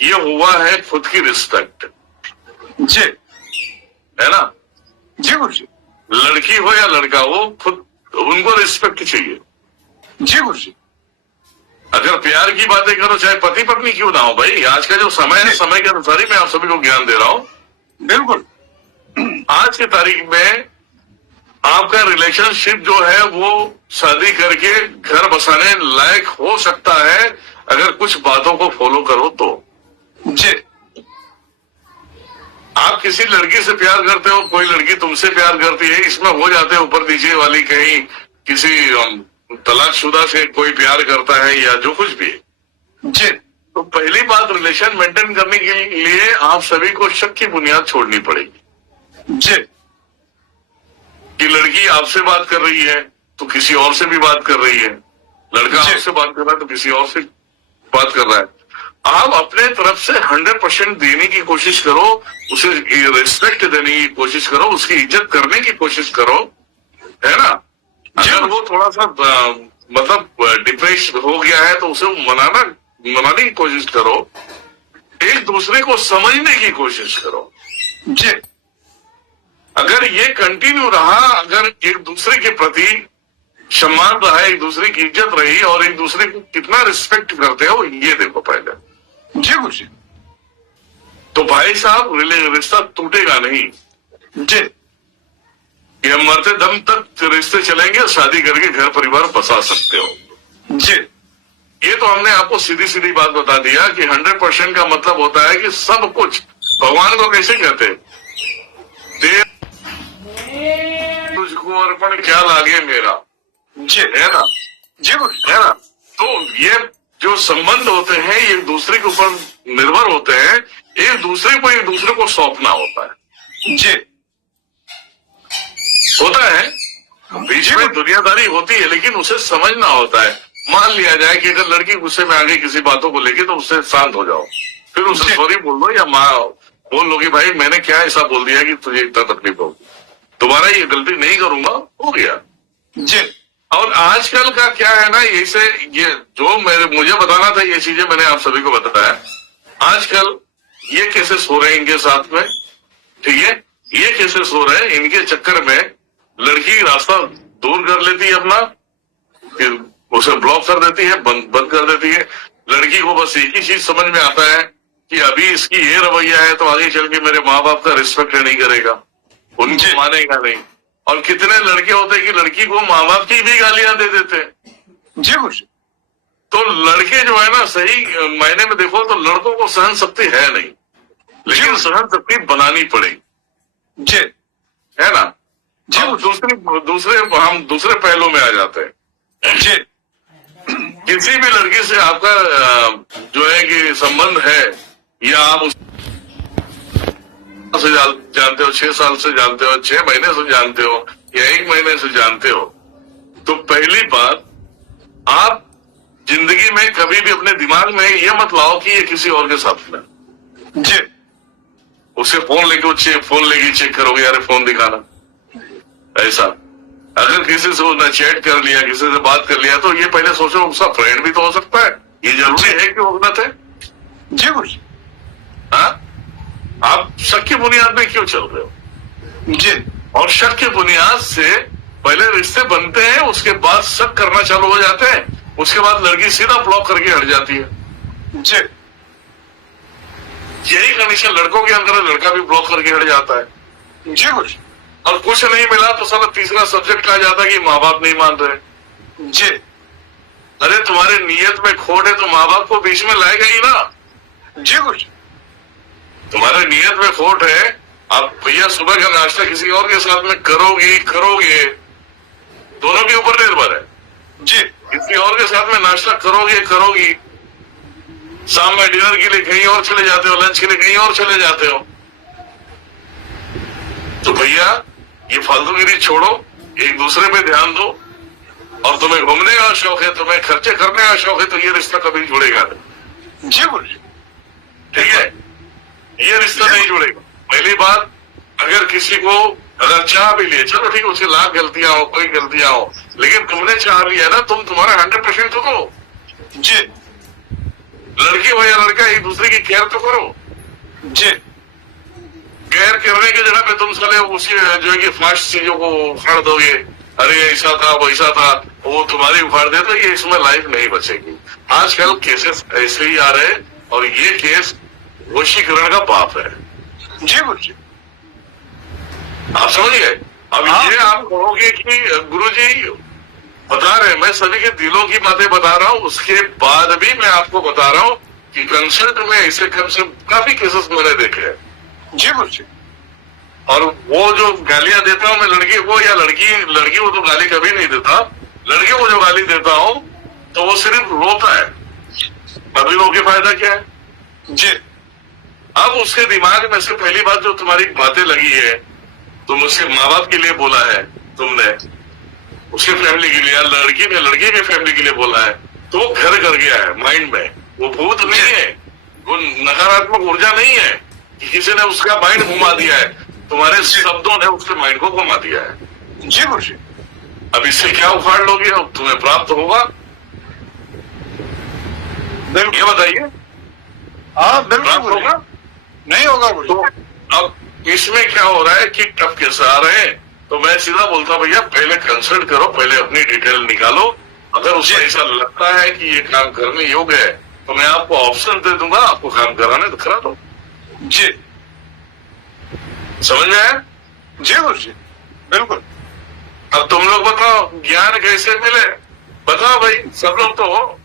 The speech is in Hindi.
ये हुआ है खुद की रिस्पेक्ट, जी है ना। जी गुरुजी, लड़की हो या लड़का हो, खुद उनको रिस्पेक्ट चाहिए। जी गुरुजी, अगर प्यार की बातें करो, चाहे पति पत्नी क्यों ना हो भाई, आज का जो समय है, समय के अनुसार ही मैं आप सभी को ज्ञान दे रहा हूं। बिल्कुल। आज की तारीख में आपका रिलेशनशिप जो है वो शादी करके घर बसाने लायक हो सकता है, अगर कुछ बातों को फॉलो करो तो। जी आप किसी लड़की से प्यार करते हो, कोई लड़की तुमसे प्यार करती है, इसमें हो जाते हैं ऊपर नीचे वाली, कहीं किसी तलाकशुदा से कोई प्यार करता है या जो कुछ भी। जी तो पहली बात, रिलेशन मेंटेन करने के लिए आप सभी को शक की बुनियाद छोड़नी पड़ेगी। जी कि लड़की आपसे बात कर रही है तो किसी और से भी बात कर रही है, लड़का आपसे बात कर रहा है तो किसी और से बात कर रहा है। आप अपने तरफ से 100% देने की कोशिश करो, उसे रिस्पेक्ट देने की कोशिश करो, उसकी इज्जत करने की कोशिश करो, है ना। अगर वो थोड़ा सा मतलब डिप्रेस हो गया है तो उसे मनाने की कोशिश करो, एक दूसरे को समझने की कोशिश करो। जी अगर ये कंटिन्यू रहा, अगर एक दूसरे के प्रति सम्मान रहा, एक दूसरे की इज्जत रही और एक दूसरे को कितना रिस्पेक्ट करते हो, ये देखो पहले। जी गुरुजी, तो भाई साहब रिश्ता टूटेगा नहीं। जी ये मरते दम तक रिश्ते चलेंगे, शादी करके घर परिवार बसा सकते हो। जी ये तो हमने आपको सीधी सीधी बात बता दिया कि 100% का मतलब होता है कि सब कुछ। भगवान को कैसे कहते हैं, तुझको अर्पण क्या लागे मेरा, जी है ना। जी गुरुजी, है ना। तो ये जो संबंध होते हैं ये एक दूसरे के ऊपर निर्भर होते हैं, एक दूसरे को सौंपना होता है। जी होता है बीच में दुनियादारी होती है, लेकिन उसे समझना होता है। मान लिया जाए कि अगर लड़की गुस्से में आ गई किसी बातों को लेके, तो उससे शांत हो जाओ, फिर उसे सॉरी बोल दो, या माँ बोल लो कि भाई मैंने क्या ऐसा बोल दिया कि तुझे इतना तकलीफ हो, दोबारा ये गलती नहीं करूंगा, हो गया। जी और आजकल का क्या है ना, ये जो मुझे बताना था, ये चीजें मैंने आप सभी को बताया। आजकल ये केसेस हो रहे हैं इनके साथ में, ठीक है, ये केसेस हो रहे हैं, इनके चक्कर में लड़की रास्ता दूर कर लेती है अपना, फिर उसे ब्लॉक कर देती है, बंद कर देती है। लड़की को बस एक ही चीज समझ में आता है कि अभी इसकी ये रवैया है तो आगे चल के मेरे माँ बाप का रिस्पेक्ट नहीं करेगा, उनको मानेगा नहीं। और कितने लड़के होते हैं कि लड़की को माँ बाप की भी गालियां दे देते हैं। जी गुरुजी, तो लड़के जो है ना, सही मायने में देखो तो लड़कों को सहन शक्ति है नहीं, लेकिन सहन शक्ति बनानी पड़ेगी, जी है ना। जी हम दूसरे पहलू में आ जाते हैं। जी किसी भी लड़की से आपका जो है कि संबंध है, या आप से जानते हो, 6 साल से जानते हो, 6 महीने से जानते हो, या 1 महीने से जानते हो, तो पहली बात, आप जिंदगी में कभी भी अपने दिमाग में ये मत लाओ कि ये किसी और के साथ में। जी उसे फोन लेके चेक करोगे, यार फोन दिखाना, ऐसा। अगर किसी से उसने चैट कर लिया, किसी से बात कर लिया, तो ये पहले सोचो उसका फ्रेंड भी तो हो सकता है, ये जरूरी है कि वो गलत है। जी गुरुजी, हाँ, आप शक की बुनियाद में क्यों चल रहे हो। जी और शक की बुनियाद से पहले रिश्ते बनते हैं, उसके बाद शक करना चालू हो जाते हैं, उसके बाद लड़की सीधा ब्लॉक करके हट जाती है। जी यही कंडीशन लड़कों के अंदर है, लड़का भी ब्लॉक करके हट जाता है। जी गुरुजी, और कुछ नहीं मिला तो साला तीसरा सब्जेक्ट आ जाता है कि माँ बाप नहीं मान रहे। जी अरे तुम्हारे नियत में खोट है तो माँ बाप को बीच में लाएगा ही ना। जी गुरुजी, तुम्हारे नियत में खोट है, आप भैया सुबह का नाश्ता किसी और के साथ में करोगे, दोनों के ऊपर निर्भर है। जी किसी और के साथ में नाश्ता करोगी, शाम में डिनर के लिए कहीं और चले जाते हो, लंच के लिए कहीं और चले जाते हो, तो भैया ये फालतूगिरी छोड़ो, एक दूसरे पे ध्यान दो। और तुम्हें घूमने का शौक है, तुम्हें खर्चे करने का शौक है, तो ये रिश्ता कभी जुड़ेगा नहीं। जी गुरुजी, ठीक है, ये रिश्ता नहीं जुड़ेगा। पहली बात, अगर किसी को अगर चाह भी लिए, चलो ठीक है, उसकी लाख गलतियां हो, कोई गलतियां हो, लेकिन तुमने चाह लिया ना, तुम्हारा 100% तो दो। जी लड़की हो या लड़का, एक दूसरे की केयर तो करो। जी केयर करने की जगह पे तुम साले उसकी जो है कि फास्ट चीजों को उखाड़ दोगे, अरे ऐसा था वैसा था, वो तुम्हारी उखाड़ दे, तो ये इसमें लाइफ नहीं बचेगी। आजकल केसेस ऐसे ही आ रहे हैं, और ये केस वशीकरण का बाप है। जी गुरुजी। आप समझ गए? अब हाँ। ये आप कहोगे कि गुरुजी बता रहे हैं, मैं सभी के दिलों की बातें बता रहा हूँ, उसके बाद भी मैं आपको बता रहा हूँ कि कंसल्ट में ऐसे कम से काफी केसेस मैंने देखे हैं। जी गुरुजी। और वो जो गालियां देता हूँ मैं लड़की को या लड़की को तो गाली कभी नहीं देता, लड़के को जो गाली देता हूँ तो वो सिर्फ रोता है। अभी रो के फायदा क्या है? जी अब उसके दिमाग में से पहली बात जो तुम्हारी बातें लगी है, तुम उसके माँ बाप के लिए बोला है, तुमने उसके फैमिली के लिए, लड़की ने लड़के के फैमिली के लिए बोला है, तो वो घर कर गया है माइंड में। वो भूत नहीं है, वो नकारात्मक ऊर्जा नहीं है कि किसी ने उसका माइंड घुमा दिया है, तुम्हारे शब्दों ने उसके माइंड को घुमा दिया है। जी गुरुजी। अब इससे क्या उखाड़ लोगे? अब तुम्हें प्राप्त होगा? बिल्कुल। ये बताइए, हाँ बिल्कुल प्राप्त गुरुजी। होगा? नहीं होगा तो गुरुजी। अब इसमें क्या हो रहा है कि टफ केस आ रहे हैं, तो मैं सीधा बोलता भैया पहले कंसल्ट करो, पहले अपनी डिटेल निकालो। अगर उसमें ऐसा लगता है कि ये काम करने योग्य है तो मैं आपको ऑप्शन दे दूंगा, आपको काम कराने तो करा दो। जी समझ में आया? जी गुरुजी। बिल्कुल। अब तुम लोग बताओ ज्ञान कैसे मिले? बताओ भाई, सब लोग तो हो।